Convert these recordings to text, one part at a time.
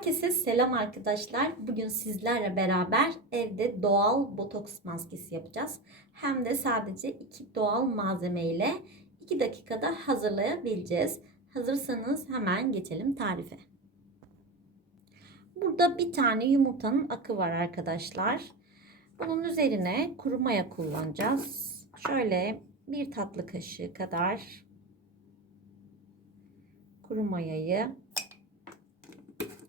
Herkese selam arkadaşlar. Bugün sizlerle beraber evde doğal botoks maskesi yapacağız. Hem de sadece iki doğal malzeme ile 2 dakikada hazırlayabileceğiz. Hazırsanız hemen geçelim tarife. Burada bir tane yumurtanın akı var arkadaşlar. Bunun üzerine kuru maya kullanacağız. Şöyle bir tatlı kaşığı kadar kuru mayayı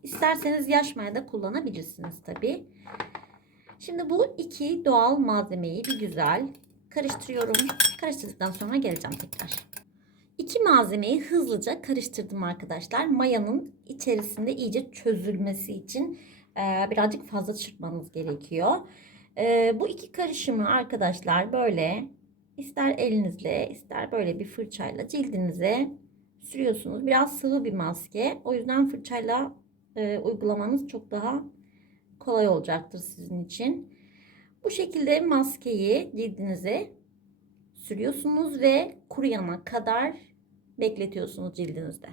İsterseniz yaş maya da kullanabilirsiniz tabi. Şimdi bu iki doğal malzemeyi bir güzel karıştırıyorum. Karıştırdıktan sonra geleceğim tekrar. İki malzemeyi hızlıca karıştırdım arkadaşlar. Mayanın içerisinde iyice çözülmesi için birazcık fazla çırpmanız gerekiyor. Bu iki karışımı arkadaşlar böyle ister elinizle ister böyle bir fırçayla cildinize sürüyorsunuz. Biraz sıvı bir maske. O yüzden fırçayla e, uygulamanız çok daha kolay olacaktır sizin için. Bu şekilde maskeyi cildinize sürüyorsunuz ve kuruyana kadar bekletiyorsunuz cildinizde.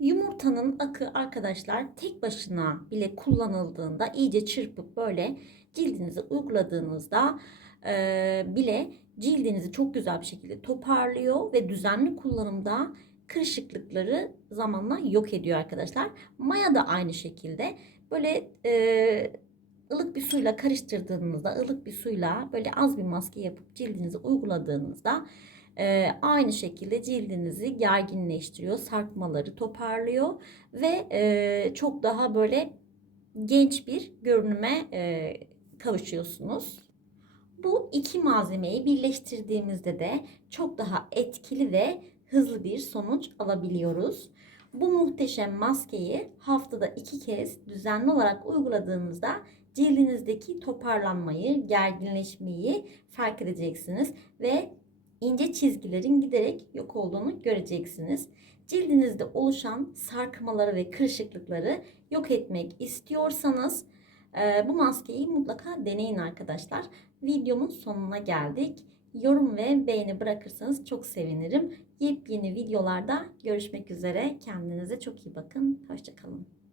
Yumurtanın akı arkadaşlar tek başına bile kullanıldığında iyice çırpıp böyle cildinize uyguladığınızda e, bile cildinizi çok güzel bir şekilde toparlıyor ve düzenli kullanımda kırışıklıkları zamanla yok ediyor arkadaşlar. Maya da aynı şekilde böyle e, ılık bir suyla karıştırdığınızda ılık bir suyla böyle az bir maske yapıp cildinize uyguladığınızda e, aynı şekilde cildinizi gerginleştiriyor, sarkmaları toparlıyor ve e, çok daha böyle genç bir görünüme e, kavuşuyorsunuz. Bu iki malzemeyi birleştirdiğimizde de çok daha etkili ve hızlı bir sonuç alabiliyoruz. Bu muhteşem maskeyi haftada iki kez düzenli olarak uyguladığınızda cildinizdeki toparlanmayı, gerginleşmeyi fark edeceksiniz ve ince çizgilerin giderek yok olduğunu göreceksiniz. Cildinizde oluşan sarkmaları ve kırışıklıkları yok etmek istiyorsanız bu maskeyi mutlaka deneyin arkadaşlar. Videomun sonuna geldik yorum ve beğeni bırakırsanız çok sevinirim. Yepyeni videolarda görüşmek üzere. Kendinize çok iyi bakın. Hoşçakalın.